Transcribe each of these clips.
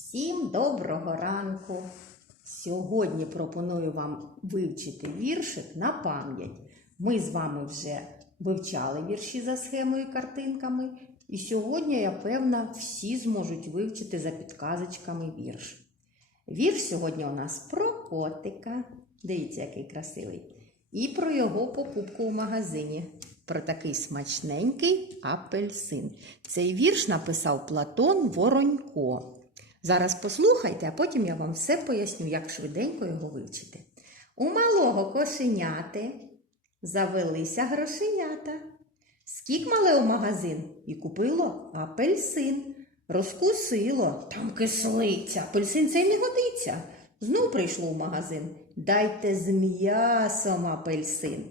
Всім доброго ранку! Сьогодні пропоную вам вивчити віршик на пам'ять. Ми з вами вже вивчали вірші за схемою і картинками, і сьогодні, я певна, всі зможуть вивчити за підказочками вірш. Вірш сьогодні у нас про котика. Дивіться, який красивий. І про його покупку в магазині. Про такий смачненький апельсин. Цей вірш написав Платон Воронько. Зараз послухайте, а потім я вам все поясню, як швиденько його вивчити. У малого кошеняти завелися грошенята. Скік мале у магазин і купило апельсин. Розкусило, там кислиця, апельсин цей не годиться. Знов прийшло в магазин. Дайте з м'ясом апельсин.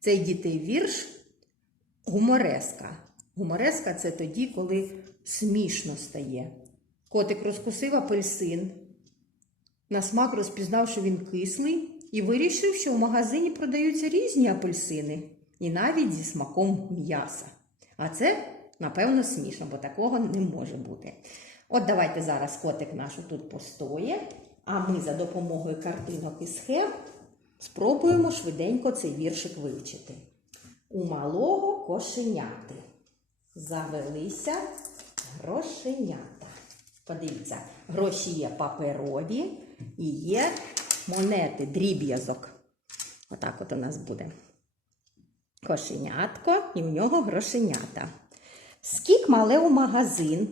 Цей дітей вірш гумореска. Гумореска це тоді, коли смішно стає. Котик розкусив апельсин. На смак розпізнав, що він кислий, і вирішив, що в магазині продаються різні апельсини, і навіть зі смаком м'яса. А це, напевно, смішно, бо такого не може бути. От давайте зараз котик наш тут постоє, а ми за допомогою картинок і схем спробуємо швиденько цей віршик вивчити. У малого кошеняти завелися грошенята. Подивіться, гроші є паперові і є монети, дріб'язок. Отак от у нас буде. Кошенятко і в нього грошенята. Скік мале у магазин.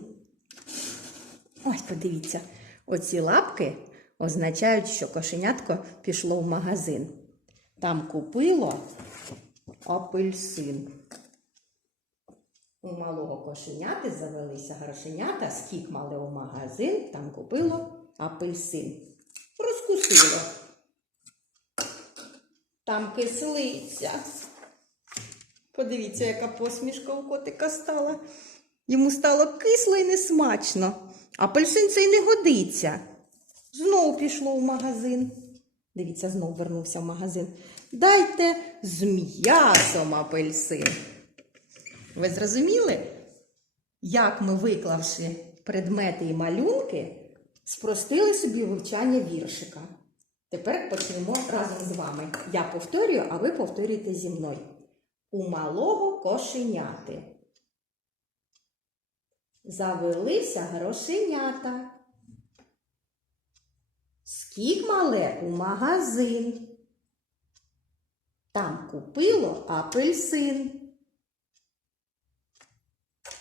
Ось, подивіться, оці лапки означають, що кошенятко пішло в магазин. Там купило апельсин. У малого кошеняти завелися грошенята, скік мали у магазин, там купило апельсин. Розкусило. Там кислиця. Подивіться, яка посмішка у котика стала. Йому стало кисло і несмачно. Апельсин цей не годиться. Знов пішло в магазин. Дивіться, знов вернувся в магазин. Дайте з м'ясом апельсин. Ви зрозуміли, як ми, виклавши предмети і малюнки, спростили собі вивчання віршика? Тепер почнемо разом з вами. Я повторюю, а ви повторюєте зі мною. У малого кошеняти. Завелися грошенята. Скік мале у магазин. Там купило апельсин.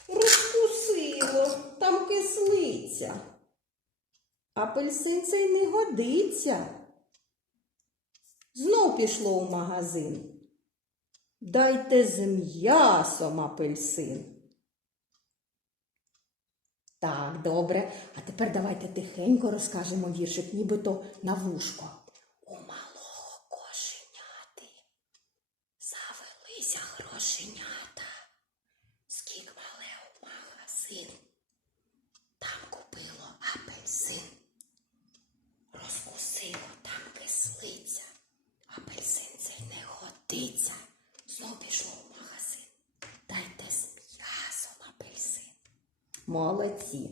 Розкусило, там кислиця. Апельсин цей не годиться. Знов пішло в магазин. Дайте з м'ясом апельсин. Так, добре. А тепер давайте тихенько розкажемо віршик, нібито на вушко. У малого кошеняти завелися грошенята. Скік мале у магазин. Там купило апельсин. Розкусило там кислиця. Апельсин цей не годиться. Знов пішло в магазин. Дайте з м'ясом апельсин. Молодці.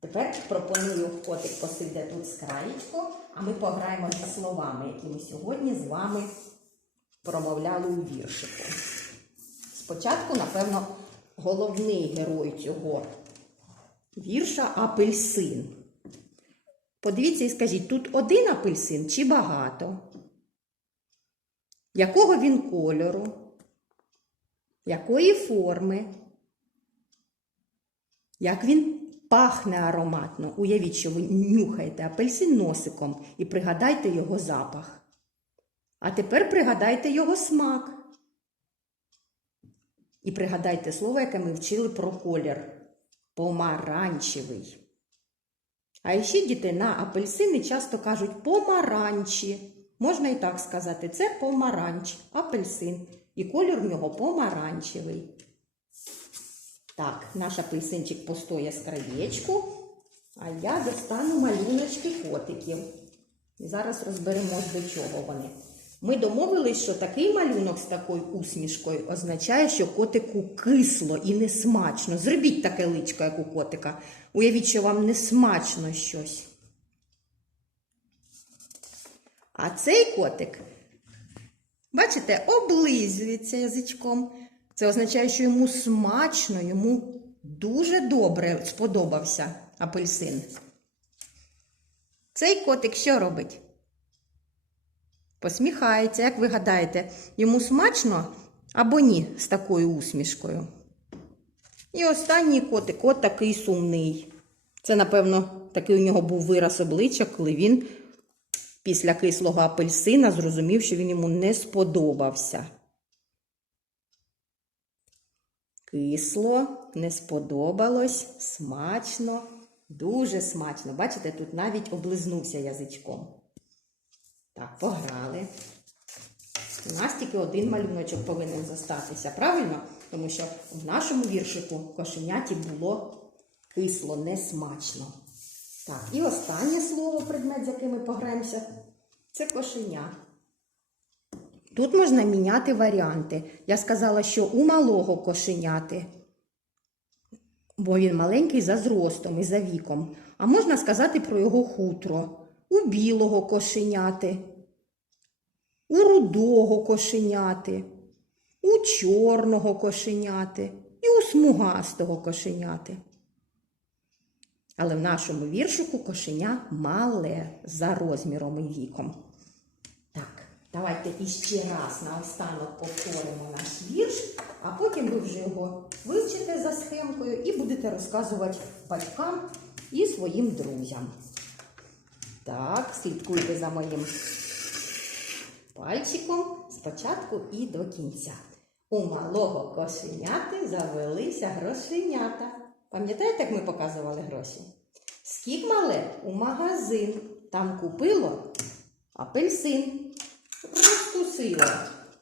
Тепер пропоную котик посиде тут з краєчку, а ми пограємо зі словами, які ми сьогодні з вами промовляли у віршику. Спочатку, напевно, головний герой цього вірша апельсин. Подивіться і скажіть, тут один апельсин чи багато? Якого він кольору? Якої форми? Як він пахне ароматно. Уявіть, що ви нюхаєте апельсин носиком і пригадайте його запах. А тепер пригадайте його смак. І пригадайте слово, яке ми вчили про колір помаранчевий. А ще діти на апельсини часто кажуть помаранчі. Можна і так сказати, це помаранч, апельсин. І колір в нього помаранчевий. Так, наш апельсинчик постоє з краєчку, а я достану малюночки котиків. І зараз розберемось, до чого вони. Ми домовились, що такий малюнок з такою усмішкою означає, що котику кисло і не смачно. Зробіть таке личко, як у котика. Уявіть, що вам не смачно щось. А цей котик, бачите, облизується язичком. Це означає, що йому смачно, йому дуже добре сподобався апельсин. Цей котик що робить? Посміхається, як ви гадаєте, йому смачно або ні з такою усмішкою. І останній котик, от такий сумний. Це, напевно, такий у нього був вираз обличчя, коли він після кислого апельсина зрозумів, що він йому не сподобався. Кисло, не сподобалось, смачно, дуже смачно. Бачите, тут навіть облизнувся язичком. Так, пограли. У нас тільки один малюночок повинен зостатися, правильно? Тому що в нашому віршику кошеняті було кисло, несмачно. Так, і останнє слово, предмет, з яким ми пограємося, це кошеня. Тут можна міняти варіанти. Я сказала, що у малого кошеняти, бо він маленький за зростом і за віком. А можна сказати про його хутро, у білого кошеняти, у рудого кошеняти, у чорного кошеняти і у смугастого кошеняти. Але в нашому віршику кошеня мале за розміром і віком. Так, давайте іще раз наостанок повторимо наш вірш, а потім ви вже його вивчите за схемкою і будете розказувати батькам і своїм друзям. Так, слідкуйте за моїм пальчиком спочатку і до кінця. У малого кошеняти завелися грошенята. Пам'ятаєте, як ми показували гроші? Скік мале у магазин. Там купило апельсин. Розкусило.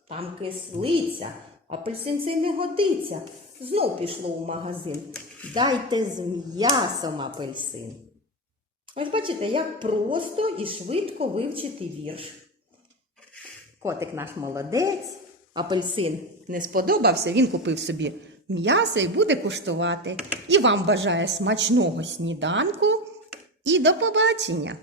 Там кислиця. Апельсин цей не годиться. Знов пішло у магазин. Дайте з м'ясом апельсин. Ось бачите, як просто і швидко вивчити вірш. Котик наш молодець, апельсин не сподобався, він купив собі м'ясо і буде куштувати. І вам бажає смачного сніданку і до побачення!